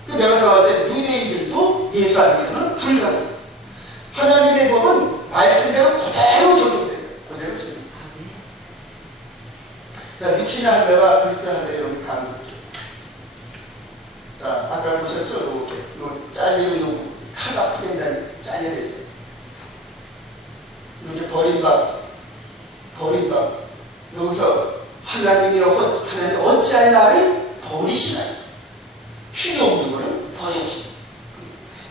내가 생각할 때 유대인들도 예수 안 믿으면 불가능해요. 하나님의 법은 말씀대로 그대로 적용돼요. 그대로 적용돼요. 자, 육신의 할례와 그리스도의 할례 여러분 강조했어요. 자, 아까 보셨죠? 이렇게 요 잘리는 요 칼 아프게 그냥 잘려야 되죠. 이렇게 버림받 여기서 하나님이 어찌하여 나를 버리시나요? 필요 없는 거는 버려지.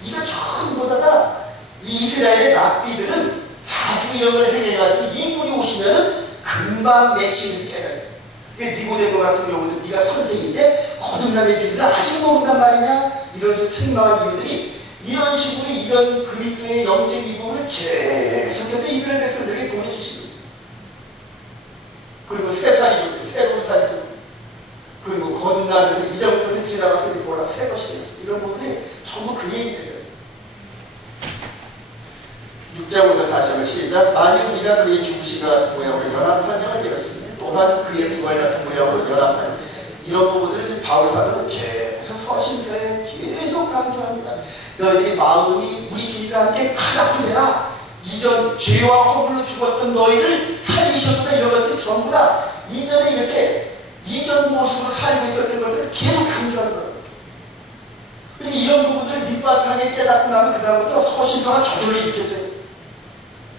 이거 전부 다 이스라엘의 랍비들은 자주형을 행해가지고 이분이 오시면은 금방 맺히는 깨달아요. 니고데모 같은 경우도 네가 선생인데 거듭남의 비밀을 아직 모른단 말이냐? 이런 식으로 책망한 이유들이 이런 식으로 이런 그리스도의 영적 이부분을 계속해서 이스라엘 백성들에게 보내주십니다. 그리고 새살이고 새로운 살이고 그리고 거듭나면서 이전 것을 지나갔으니 보라 새 것이다. 이런 부분들이 전부 그 얘기들이에요. 6장부터 다시 한번 시작. 만일 우리가 그의 죽으신 것 같은 모양으로 연합한 자가 되었습니다. 또한 그의 부활 같은 모양으로 연합한 이런 부분들을 지금 바울 사도는 계속 서신서에 계속 강조합니다. 너희들이 마음이 우리 주님과 함께 가닥두매라. 이전 죄와 허물로 죽었던 너희를 살리셨다. 이런 것들이 전부 다 이전에 이렇게 이전 모습으로 살고 있었던 것들을 계속 강조하는 거예요. 그리고 이런 부분들을 밑바탕에 깨닫고 나면 그 다음부터 서신서가 저절로 읽혀져요.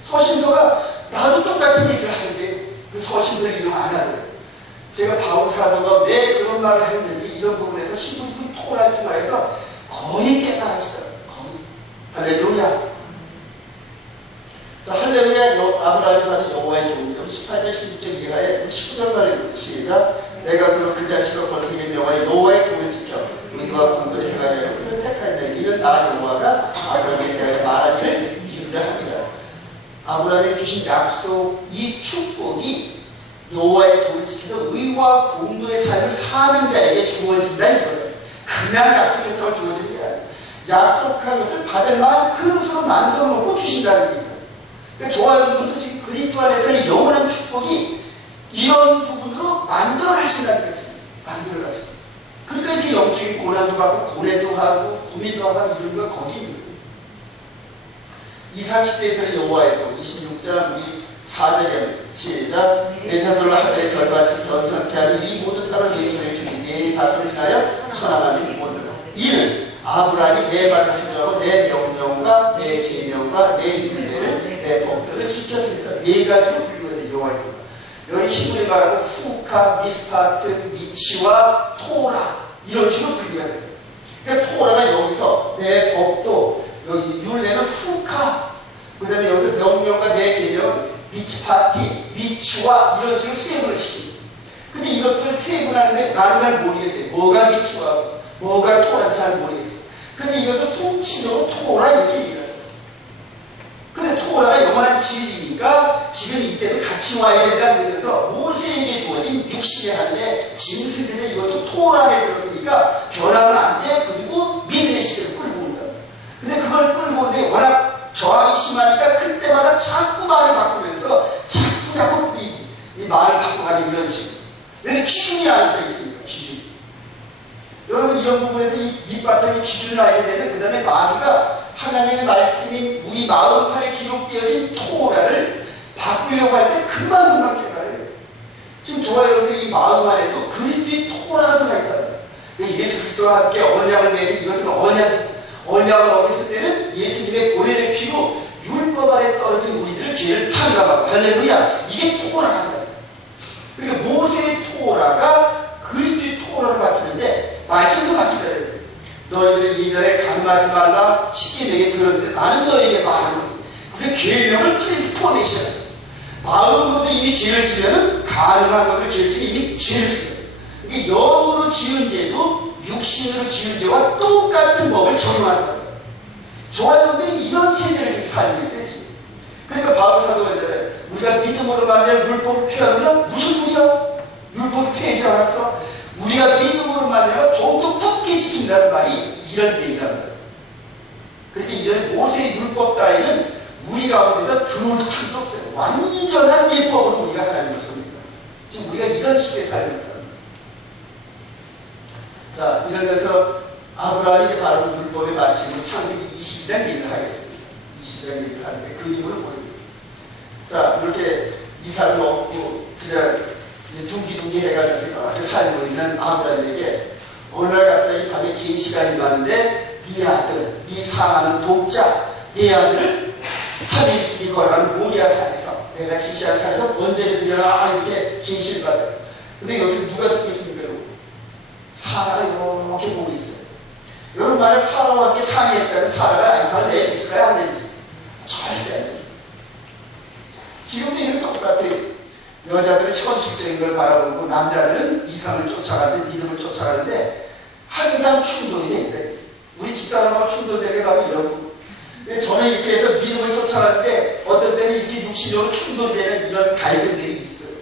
서신서가 나도 똑같은 얘기를 하는데 그 서신서를 이용 안 하는 제가 바울 사도가 왜 그런 말을 했는지 이런 부분에서 신부님 토라를 통해서 거의 깨달아지더라고요. 거의. 할렐루야. 자, 할렐루야. 아브라함이 받은 여호와의 도움이요. 18절 16절 이하에 19절 말입니다. 시작. 내가 그 자식으로 번성의 명하여 여호와의 도움을 지켜 의와 공도를 행하여 그를 택하였네. 이는 나 여호와가 아브라함에 대하여 말한 일을 이루려 함이라. 아브라함에게 주신 약속, 이 축복이 여호와의 도를 지켜서 의와 공도의 삶을 사는 자에게 주어진다 이거예요. 그냥 약속했다고 주어진 게 아니에요. 약속한 것을 받을 만한 그릇으로 만들어 놓고 주신다는 얘기예요. 그러니까 저와 여러분도 지금 그리스도 안에서의 영원한 축복이 이런 부분으로 만들어 가신다는 거죠. 만들어 가신다. 그러니까 이렇게 영적인 고난도 받고 고뇌도 하고 고민도 하고 이런 거 거기 있는 거예요. 이삭시대에서는 여호와의 도 26장 우리 4절에 시작. 내 자손을 하늘의 별같이 변성케 하는 이 모든 땅을 내 전에 주니 내 자손을 인하여 천하만을 이루었노라. 이는 아브라함이 내 말을 순종하고 내 명령과 내 계명과 내 율례를 내 법도를 지켰으니까 네 가지로 분류하는 여호와의 도. 여기 히브리 말하고 후카, 미스파트, 미치와 토라 이런 식으로 분류가 돼요. 그러니까 토라가 여기서 내 법도 여기 율례는 후카 그 다음에 여기서 명령과 내 계명은 미치파티, 미치와 이런 식으로 세분을 시킵니다. 근데 이것들을 세분하는데 나는 잘 모르겠어요. 뭐가 미치와 뭐가 토라인지 잘 모르겠어요. 근데 이것을 통칭으로 토라 이렇게 얘기해요. 근데 토라가 영원한 진리니까 지금 이때도 같이 와야 된다 그러면서 모세에게 주어진 육신의 한데 진술에서 이것도 토라에 들었으니까 변하면 안 돼. 그리고 믿음의 시대를 끌고 온다. 근데 그걸 끌고 오는데 워낙 저항이 심하니까 그때마다 자꾸 말을 바꾸면서 자꾸 이 말을 바꿔가지고 이런 식으로. 왜냐면 기준이 앉아 있으니까 기준이. 여러분 이런 이런 부분에서 이 밑바탕의 기준을 알게 되면 그 다음에 마귀가 하나님의 말씀이 우리 마음판에 기록되어진 토라를 바꾸려고 할 때 금방금방 깨달아요. 지금 저와 여러분이 이 마음 안에도 그리스도의 토라가 들어가 있다는 거예요. 예수 그리스도와 함께 언약을 맺은 이것은 언약을 어겼을 때는 예수님의 고혈의 피로 율법 아래 떨어진 우리들 죄를 탕감하고 할렐루야, 이게 토라라는 거예요. 그러니까 모세의 토라가 그리스도의 토라로 바뀌는데 말씀도 바뀌어야 돼요. 너희들이 이전에 강요하지 말라 쉽게 내게 들었는데 나는 너희에게 말하노니. 그게 계명을 트랜스포메이션. 마음으로도 이미 죄를 지면은 가능한 것을 죄를 지면 이미 죄를 지어요. 이게 영으로 지은 죄도 육신으로 지은 죄와 똑같은 법을 적용하는 거예요. 저와 여러분들이 이런 세대를 지금 살고 있어요. 지금. 그러니까 바울 사도가 있잖아요. 우리가 믿음으로 말미암아 율법을 피하느냐? 무슨 소리야? 율법을 피하지 않았어? 우리가 믿음으로 말미암아 더욱더 굳게 지킨다는 말이 이런 얘기라는 거예요. 그러니까 이전 모세의 율법 따위는 우리 가운데서 들어올 틈도 없어요. 완전한 예법으로 우리가 하나님을 섬깁니다. 지금 우리가 이런 시대에 살고 있다는 거예요. 자, 이러면서 아브라함이 바로 율법의 마침으로 창세기 22장 얘기를 하겠습니다. 22장 얘기를 하는데 그 이유를 보입니다. 자, 이렇게 이삭을 얻고 그냥 둥기둥기 해가지고 이렇게 살고 있는 아브라함에게 어느 날 갑자기 밤에 긴 시간이 많은데 네 아들, 네 사랑하는 독자, 네 아들을 3일 길이 걸어가는 모리아 산에서 내가 지시한 산에서 번제를 드려라 이렇게 계시를 받아요. 근데 여기 누가 듣고 있습니까? 사라가 이렇게 보고 있어요. 여러분 만약 사라와 함께 상의했다면 사라가 이삭을 내줬을까요? 안 내줬을까요? 절대 안 내줬어요. 지금도 이런 똑같아요. 여자들은 현실적인 걸 바라보고 남자들은 이상을 쫓아가는데 믿음을 쫓아가는데 항상 충돌이 됩니다. 우리 집사람하고 충돌되게 가면 이러고 저는 이렇게 해서 믿음을 쫓아가는데 어떤 때는 이렇게 육신적으로 충돌되는 이런 갈등들이 있어요.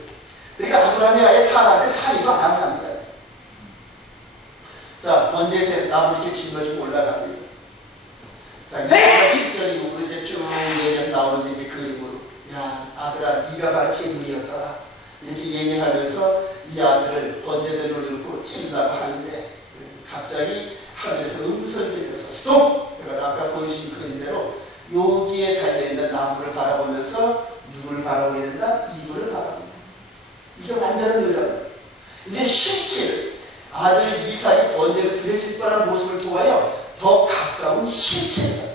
그러니까 아브라함이 아예 사라한테 사이도 안 합니다. 자, 번제에 나무 이렇게 짊어지고 올라갑니다. 자, 10절 이후로 이제 쭉 얘기해서 나오는데 이제 그림으로 야, 아들아, 네가 마치 인물이었더라. 이렇게 얘기하면서 이 아들을 번제대로 놓고 찔라고 하는데 갑자기 하늘에서 음성이 들려서 스톱! 내가 아까 보여주신 그림대로 여기에 달려있는 나무를 바라보면서 누구를 바라보게 된다? 이거를 바라봅니다. 이게 완전한 의라고. 이제 실질 아들 이삭이 번제로 드려질 뻔한 모습을 통하여 더 가까운 실체입니다.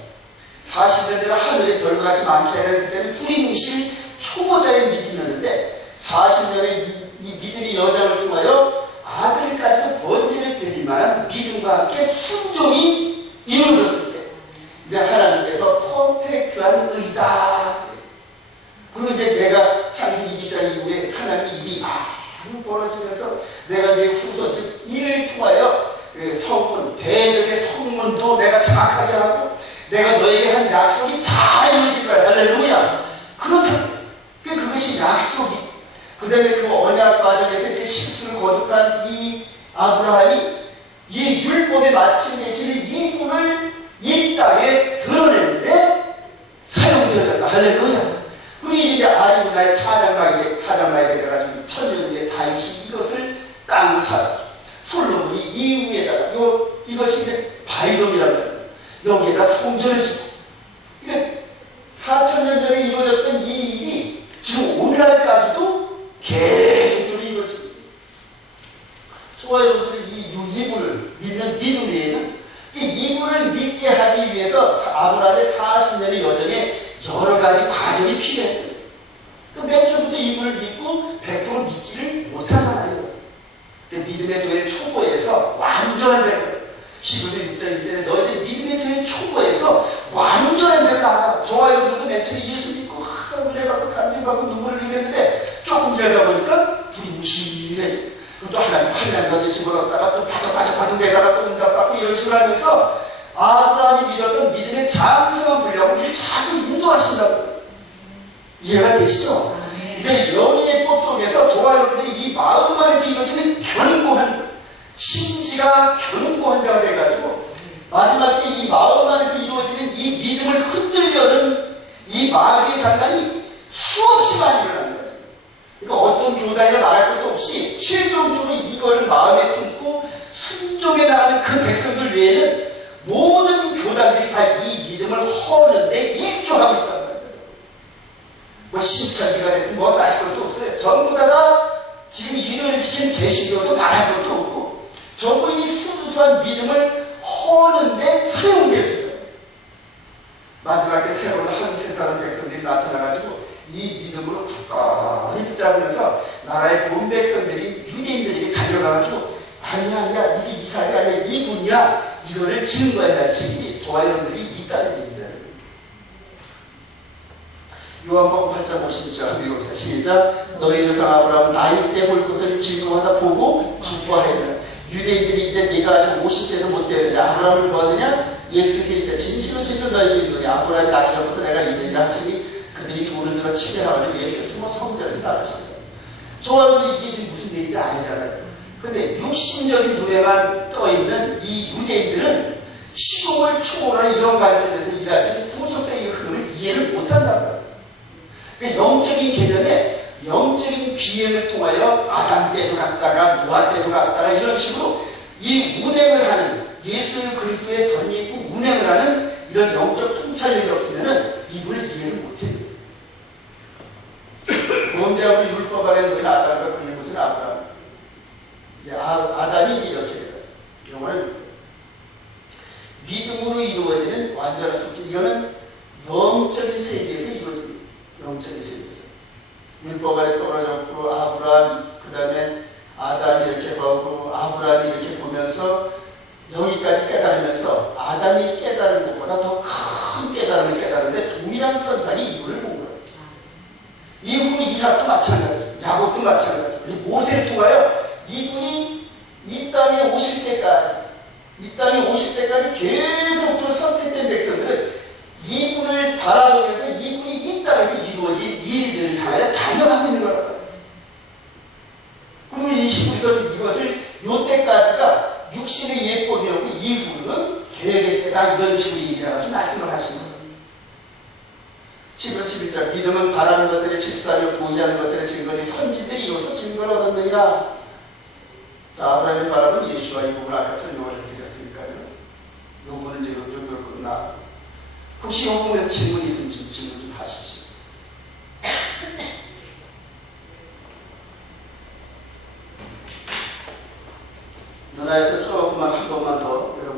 40년 전에 하늘의 별과 같이 많게 하는 그때는 뿌리뭉실 초보자의 믿음이었는데 40년의 이 믿음의 여정을 통하여 아들까지도 번제를 드릴 만한 믿음과 함께 순종이 이루어졌을 때 이제 하나님께서 퍼펙트한 의다. 그리고 이제 내가 창세기 2장 이후에 하나님의 입이 벌어지면서 내가 내 후손 즉 이를 통하여 성문 대적의 성문도 내가 장악하게 하고 내가 너에게 한 약속이 다 이루어질 거야. 할렐루야. 그것이 약속이. 그 다음에 그 언약 과정에서 이렇게 실수를 거듭한 이 아브라함이 이 율법의 마침 계시는 이 꿈을 이 땅에 드러내는데 사용되어졌다. 할렐루야. 그리고 이제 아리우나의 타작마에게 내려가지고 천년의 다윗이 이것을 땅으로 사요. 솔로몬이 이후에다가 이것이 이제 바이돔이라는 거예요. 여기에다 성전을 짓고. 이게 4,000년 전에 이루어졌던 이 일이 지금 오늘날까지도 계속적으로 이루어집니다. 저와 여러분들이 이 이분을 믿는 믿음 외에는 이 이분을 믿게 하기 위해서 아브라함의 40년의 여정에 여러 가지 과정이 필요해요. 맨 처음부터 이분을 믿고 100% 믿지를 못하잖아요. 믿음의 도의 초보에서 완전한 데로 히브리서 6장 1절에 너희들이 믿음의 도의 초보에서 완전한 데로 나가. 저와 여러분도 맨 처음에 예수 믿고 은혜받고 간증받고 눈물을 흘렸는데 조금 지나다 보니까 불이 무시해져. 또 하나님 환난 가운데 집어넣었다가 또 바닥바닥 내다가 또 응답받고 이런 식으로 하면서 아브라함이 믿었던 믿음의 장성한 분량을 이제 자꾸 인도하신다고. 이해가 되시죠? 이제 영예법 속에서 저와 여러분들이 이 마음 안에서 이루어지는 견고한 심지가 견고한 자가 돼가지고 마지막 때 이 마음 안에서 이루어지는 이 믿음을 흔들려는 이 마귀의 장난이 수없이 많이 일어나는 거죠. 그러니까 어떤 교단이나 말할 것도 없이 최종적으로 이거를 마음에 품고 순종에 나가는 그 백성들 외에는 모든 교단들이 다 이 믿음을 허는데 입조하고 있단 말이에요. 뭐 신천지가 됐든 뭐 따질 것도 없어요. 전부 다 지금 이를 지킨 개신교도 말할 것도 없고 전부 이 순수한 믿음을 허는데 사용되어져요. 마지막에 새로운 한 세상의 백성들이 나타나가지고 이 믿음으로 굳건히 붙잡으면서 나라의 본 백성들이 유대인들에게 달려가가지고 아니야 이게 이스라엘이 아니야 이분이야 이거를 증거해야 할 증인이 저와 여러분들이 있다는 얘기입니다. 요한복음 8장 50절 읽어보세요. 시작. 너희 조상 아브라함은 나이 때 볼 것을 증거하다 보고 기뻐하였느라. 유대인들이 이때 네가 아직 50세도 못 되었는데 아브라함을 보았느냐? 예수님께 이르시되 진실로 진실로 너희에게 이르노니 아브라함이 나기 전부터 내가 있느니라 하시니 그들이 돌을 들어 치게 하거든 예수께서 숨어 성전에서 나가십니다. 저와 여러분이 이게 지금 무슨 얘기인지 알잖아요. 근데 육신적인 눈에만 떠있는 이 유대인들은 시공을 초월하는 이런 관점에서 일하시는 구속의 흐름을 이해를 못한다는 거예요. 그러니까 영적인 개념에 영적인 비행을 통하여 아담 때도 갔다가 노아 때도 갔다가 이런 식으로 이 운행을 하는 예수 그리스도의 덧입고 운행을 하는 이런 영적 통찰력이 없으면 이분을 이해를 못해요. 범죄하고 율법 아래 놓인 아담과 그의 것은 아브라함. 이제 아담이 이제 이렇게 돼요. 이거는 믿음으로 이루어지는 완전한 속죄. 이거는 영적인 세계에서 이루어집니다. 영적인 세계에서. 율법 아래 떨어졌고 아브라함 그 다음에 아담이 이렇게 보고 아브라함이 이렇게 보면서 여기까지 깨달으면서 아담이 깨달은 것보다 더 큰 깨달음을 깨달은데 동일한 선상이 이분을 본 거예요. 이분이 이삭도 마찬가지예요. 야곱도 마찬가지예요. 그리고 모세를 통하여 이분이 이 땅에 오실 때까지 계속적으로 선택된 백성들은 이분을 바라보면서 이분이 이 땅에서 이루어진 일들을 향하여 달려가고 있는 거라고. 그리고 이 시부에서 이것을 요때까지가 육신의 예법이었고 이후는 계획의 때다 이런 식으로 얘기해가지고 말씀을 하시는 거예요. 11절 믿음은 바라는 것들의 실사며 보지 않는 것들의 증거니 선지들이 이로써 증거를 얻었느니라. 자, 아브라함이 바라본 예수와 이 부분을 아까 설명을 해드렸으니까요. 이 부분은 이제 여기로 끝나. 혹시 이 부분에서 질문이 있으면 질문 좀 하십시오. 누나에서 조금만 한 번만 더 여러분